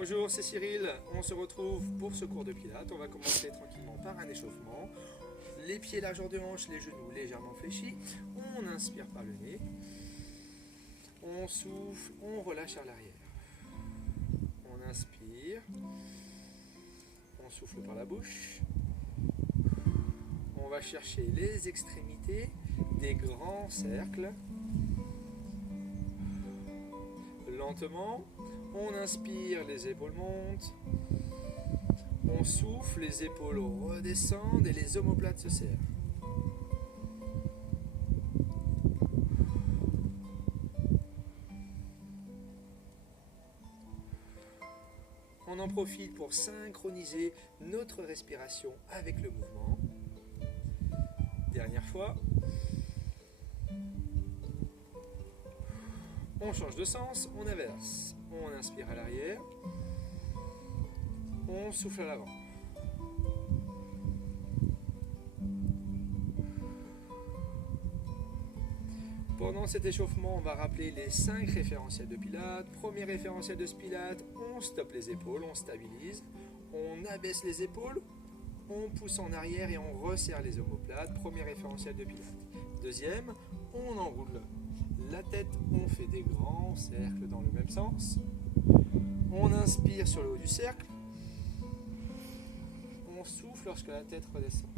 Bonjour, c'est Cyril. On se retrouve pour ce cours de pilates. On va commencer tranquillement par un échauffement. Les pieds largeur de hanche, les genoux légèrement fléchis. On inspire par le nez. On souffle, on relâche à l'arrière. On inspire. On souffle par la bouche. On va chercher les extrémités des grands cercles. Lentement, on inspire, les épaules montent. On souffle, les épaules redescendent et les omoplates se serrent. On en profite pour synchroniser notre respiration avec le mouvement. Dernière fois. On change de sens, on inverse. On inspire à l'arrière. On souffle à l'avant. Pendant cet échauffement, on va rappeler les 5 référentiels de Pilates. Premier référentiel de ce Pilates, on stoppe les épaules, on stabilise. On abaisse les épaules, on pousse en arrière et on resserre les omoplates. Premier référentiel de Pilates. Deuxième, on enroule la tête, on fait des grands cercles dans le même sens. On inspire sur le haut du cercle. On souffle lorsque la tête redescend.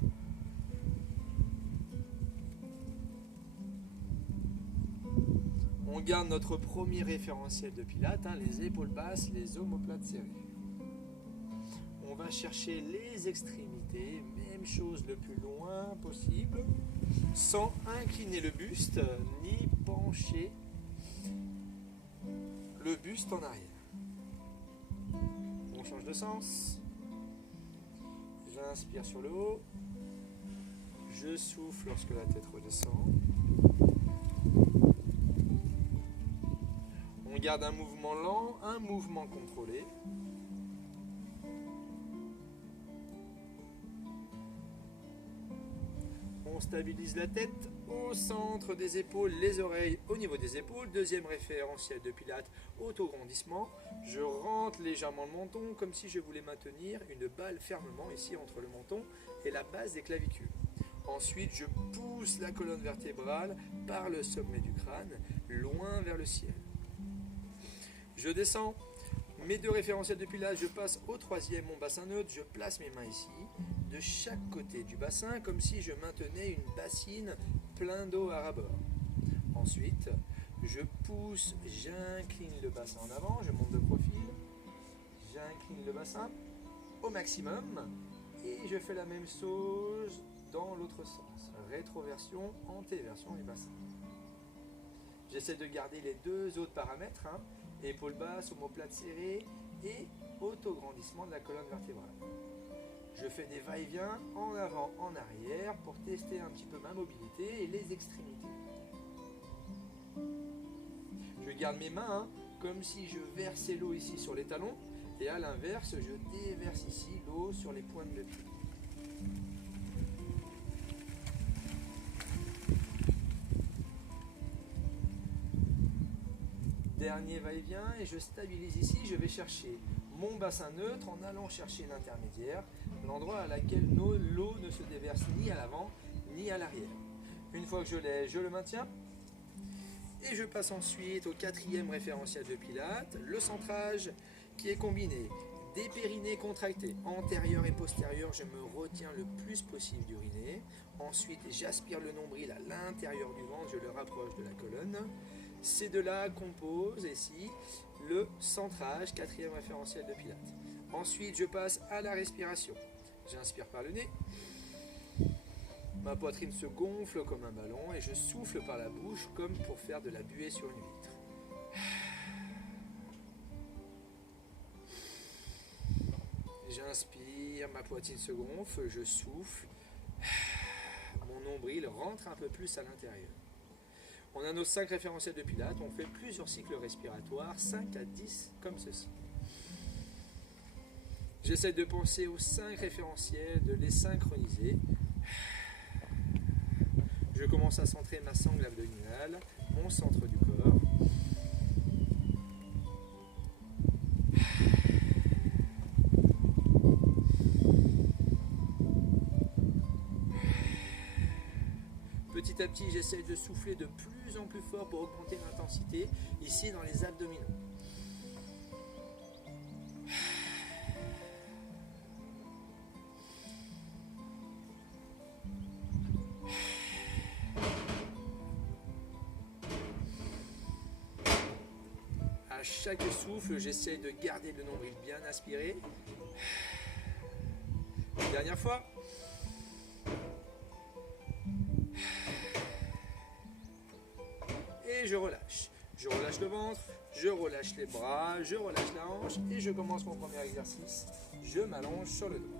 On garde notre premier référentiel de Pilates, les épaules basses, les omoplates serrées. On va chercher les extrémités, même chose le plus loin possible, sans incliner le buste, ni pencher le buste en arrière. On change de sens. J'inspire sur le haut. Je souffle lorsque la tête redescend. On garde un mouvement lent, un mouvement contrôlé. On stabilise la tête au centre des épaules, les oreilles au niveau des épaules. Deuxième référentiel de Pilates, autograndissement. Je rentre légèrement le menton comme si je voulais maintenir une balle fermement ici entre le menton et la base des clavicules. Ensuite, je pousse la colonne vertébrale par le sommet du crâne, loin vers le ciel. Je descends. Mes 2 référentiels de Pilates, je passe au troisième, mon bassin neutre. Je place mes mains ici, de chaque côté du bassin, comme si je maintenais une bassine plein d'eau à ras-bord. Ensuite, je pousse, j'incline le bassin en avant, je monte de profil, j'incline le bassin au maximum et je fais la même chose dans l'autre sens. Rétroversion, antéversion du bassin. J'essaie de garder les 2 autres paramètres, épaules basses, omoplates serrées et autograndissement de la colonne vertébrale. Je fais des va-et-vient en avant, en arrière pour tester un petit peu ma mobilité et les extrémités. Je garde mes mains comme si je versais l'eau ici sur les talons et à l'inverse, je déverse ici l'eau sur les pointes de pied. Dernier va-et-vient et je stabilise ici, je vais chercher mon bassin neutre en allant chercher l'intermédiaire, l'endroit à laquelle l'eau ne se déverse ni à l'avant ni à l'arrière. Une fois que je l'ai, je le maintiens et je passe ensuite au 4e référentiel de Pilates, le centrage qui est combiné des périnées contractés, antérieur et postérieur, je me retiens le plus possible d'uriner. Ensuite, j'aspire le nombril à l'intérieur du ventre, je le rapproche de la colonne. Ces 2-là composent ici le centrage, 4e référentiel de Pilates. Ensuite, je passe à la respiration. J'inspire par le nez. Ma poitrine se gonfle comme un ballon et je souffle par la bouche comme pour faire de la buée sur une vitre. J'inspire, ma poitrine se gonfle, je souffle. Mon nombril rentre un peu plus à l'intérieur. On a nos 5 référentiels de Pilates, on fait plusieurs cycles respiratoires, 5 à 10 comme ceci. J'essaie de penser aux 5 référentiels, de les synchroniser. Je commence à centrer ma sangle abdominale, mon centre du corps. petit à petit, j'essaie de souffler de plus en plus fort pour augmenter l'intensité ici dans les abdominaux. À chaque souffle, j'essaie de garder le nombril bien aspiré. Une dernière fois. Et je relâche. Je relâche le ventre, je relâche les bras, je relâche la hanche et je commence mon premier exercice. Je m'allonge sur le dos.